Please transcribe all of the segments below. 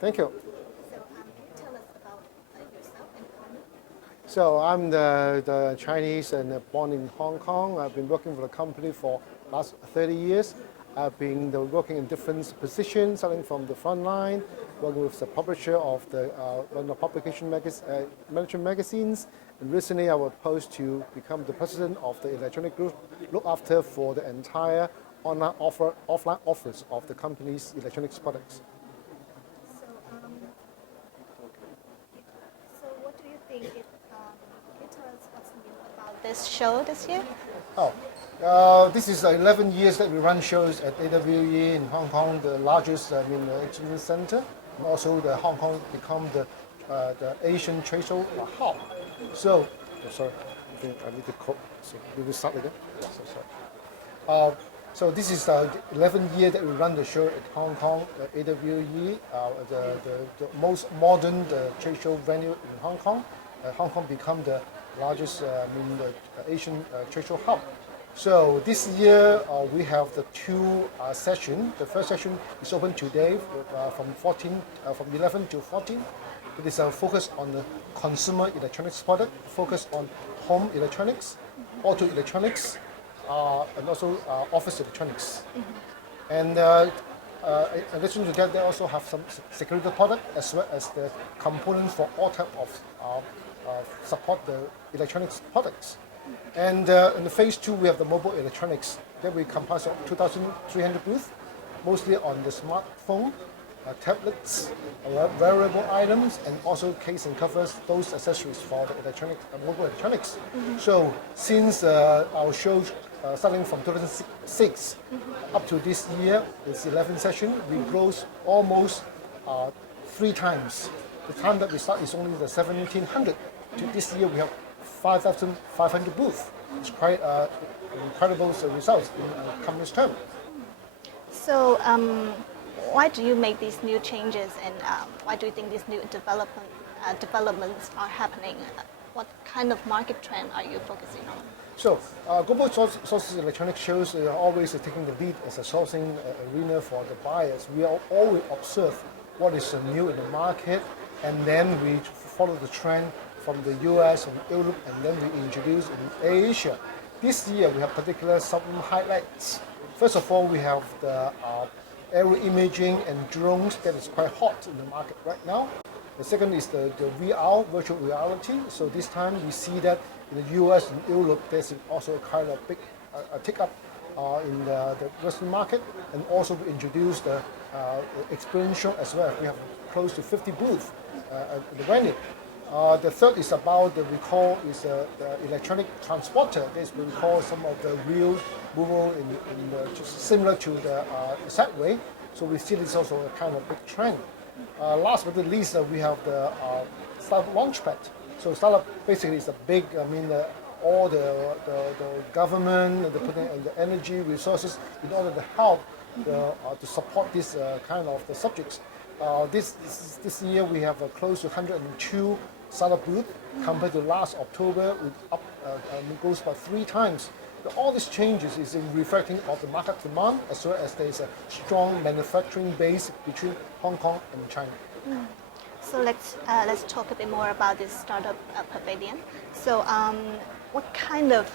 Thank you. So, can you tell us about yourself and Tommy? So I'm the Chinese and born in Hong Kong. I've been working for the company for last 30 years. I've been working in different positions, starting from the front line, working with the publisher of the one of the publication management magazines. And recently I was posed to become the president of the electronic group, look after for the entire online offline offers of the company's electronics products. So, so what do you think? Can you tell us what's new about this show this year? This is 11 years that we run shows at AWE in Hong Kong, the largest exhibition center, and also the Hong Kong become the Asian trade show hub. So, sorry, I think I need to quote. So we will start again. Yeah, so sorry. So this is the 11th year that we run the show at Hong Kong, AWE, the most modern trade show venue in Hong Kong. Hong Kong become the largest Asian trade show hub. So this year we have the two sessions. The first session is open today from 11 to 14. It is a focus on the consumer electronics product, focus on home electronics, auto electronics, and also office electronics. And in addition to that, they also have some security product as well as the components for all type of support the electronics products. And in the phase 2, we have the mobile electronics. That we comprise of 2,300 booths, mostly on the smartphone, tablets, wearable items, and also case and covers, those accessories for the mobile electronics. So since our show starting from 2006 up to this year, it's 11th session, we grow almost 3 times. The time that we start is only the 1,700. To this year, we have 5,500 booths. It's quite incredible results in company's term. So, why do you make these new changes, and why do you think these new developments are happening? What kind of market trend are you focusing on? So, global sources electronics shows are always taking the lead as a sourcing arena for the buyers. We always observe what is new in the market, and then we follow the trend from the US and Europe, and then we introduce in Asia. This year we have some highlights. First of all, we have the aerial imaging and drones that is quite hot in the market right now. The second is the VR, virtual reality. So this time we see that in the US and Europe, there's also kind of big take-up in the Western market, and also we introduced the experiential as well. We have close to 50 booths in the venue. The third is about the electronic transporter. This we call some of the wheels movable just similar to the Segway. So we see this also a kind of big trend. Last but not least, we have the startup launchpad. So startup basically is a big, all the government and the energy resources in order to help to support this kind of the subjects. This year we have close to 102 startup booths compared to last October. It goes by 3 times. All these changes is in reflecting of the market demand, as well as there is a strong manufacturing base between Hong Kong and China. So let's talk a bit more about this startup pavilion. So what kind of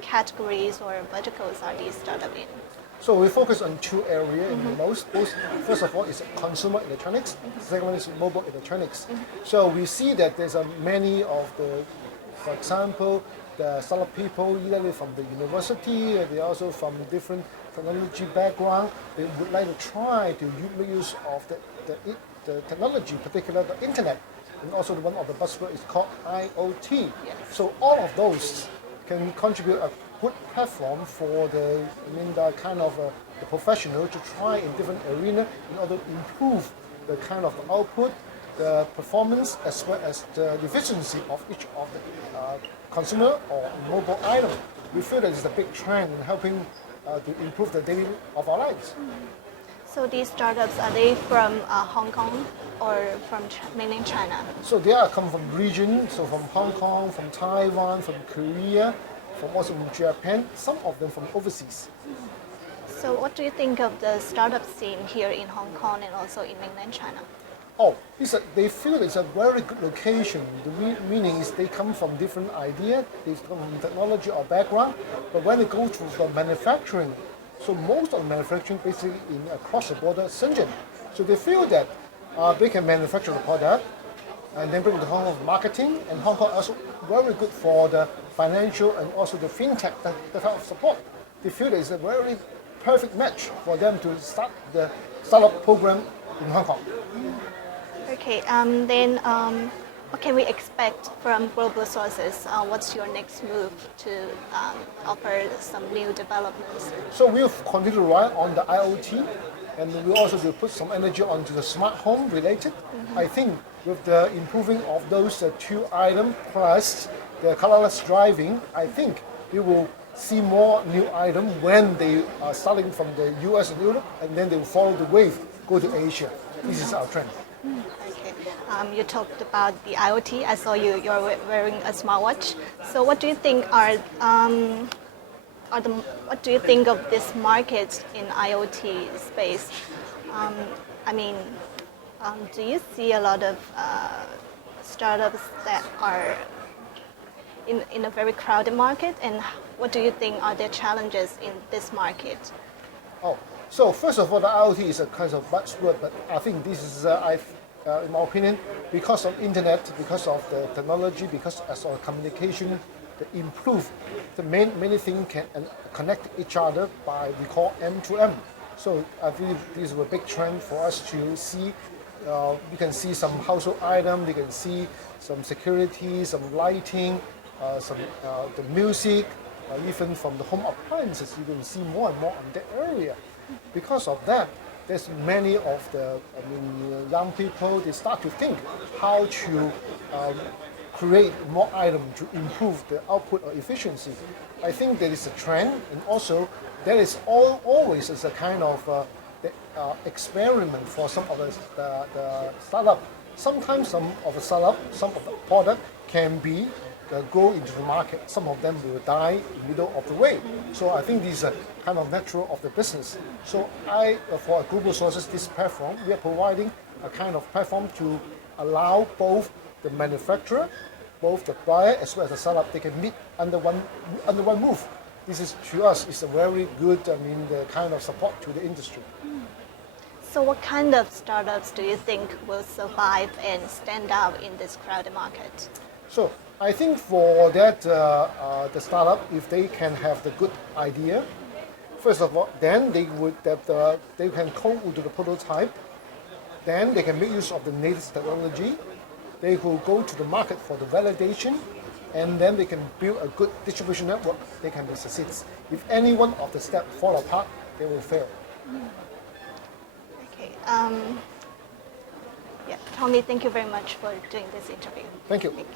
categories or verticals are these startups in? So we focus on 2 areas in the most. First of all is consumer electronics. Second one is mobile electronics. So we see that there's many of for example, the startup people, either from the university, they also from different technology background. They would like to try to make use of the technology, particularly the internet, and also one of the buzzwords is called IoT. Yes. So all of those can contribute a good platform for the kind of the professional to try in different arena in order to improve the kind of output, the performance, as well as the efficiency of each of the consumer or mobile item. We feel that it's a big trend in helping to improve the daily of our lives. So these startups, are they from Hong Kong or from mainland China? So they are come from region, so from Hong Kong, from Taiwan, from Korea, also from Japan, some of them from overseas. So what do you think of the startup scene here in Hong Kong and also in mainland China? Oh, they feel it's a very good location. The meaning is they come from different idea, they come from technology or background, but when they go to the manufacturing, so most of the manufacturing basically in across the border, Shenzhen. So they feel that they can manufacture the product and then bring it to Hong Kong marketing, and Hong Kong also very good for the financial and also the fintech that type of support. They feel that it's a very perfect match for them to start the startup program in Hong Kong. Okay, what can we expect from global sources? What's your next move to offer some new developments? So we'll continue to rely on the IoT, and we also will put some energy onto the smart home related. I think with the improving of those two items plus the colorless driving, I think we will see more new items when they are starting from the US and Europe, and then they will follow the wave, go to Asia. This is our trend. Okay. You talked about the IoT. I saw you're wearing a smartwatch. So what do you think what do you think of this market in IoT space? I mean, do you see a lot of startups that are in a very crowded market, and what do you think are their challenges in this market? Oh, so first of all, the IoT is a kind of buzzword, but I think this is, in my opinion, because of internet, because of the technology, because of communication, the improve, the many things can connect each other by we call M2M. So I believe this is a big trend for us to see. You can see some household item, you can see some security, some lighting, some the music, even from the home appliances. You can see more and more on that area. Because of that, there's many of the young people, they start to think how to create more items to improve the output or efficiency. I think that is a trend, and also there is always is a kind of experiment for some of the startup. Sometimes some of the startup, some of the product can be go into the market. Some of them will die in the middle of the way. So I think this is a kind of natural of the business. So for Global Sources, this platform, we are providing a kind of platform to allow both the manufacturer, both the buyer as well as the startup, they can meet under one roof. This is to us is a very good, the kind of support to the industry. So what kind of startups do you think will survive and stand out in this crowded market? So I think for that, the startup, if they can have the good idea, first of all, then they can code into the prototype. Then they can make use of the latest technology. They will go to the market for the validation, and then they can build a good distribution network. They can be success. If any one of the steps fall apart, they will fail. Okay. Yeah, Tommy, thank you very much for doing this interview. Thank you. Thank you.